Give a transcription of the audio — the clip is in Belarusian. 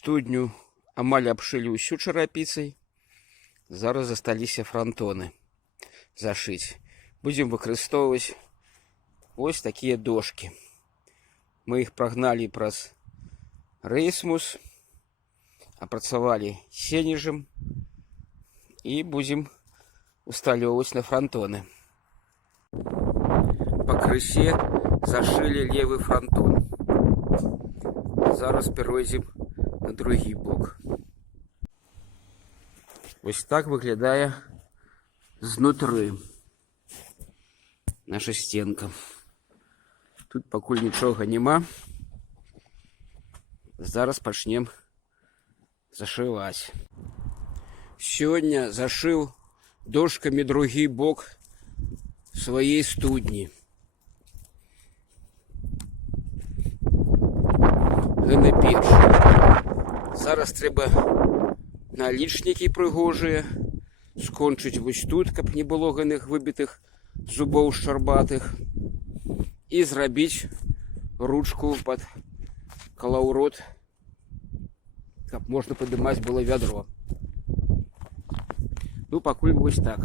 Студню амаль абшылі ўсю чарапіцай. Зараз засталіся франтоны зашыць. Будзем выкарыстоўваць ось такія дошкі. Мы іх прагналі праз рэйсмус, апрацавалі сенежам і будзем усталёўваць на франтоны. Пакрысе зашылі левы франтон. Зараз перайдзем на другі бок. Вось так выглядае знутры наша сценка. Тут пакуль нічога няма. Зараз пачнем зашываць. Сёння зашыў дошкамі другі бок сваей студні. Гэны першы. Зараз трэба налічнікі прыгожыя скончыць вось тут, каб не было гэных выбітых зубоў шчарбатых, і зрабіць ручку пад калаўрот, каб можна падымаць было вядро. Ну, пакуль вось так.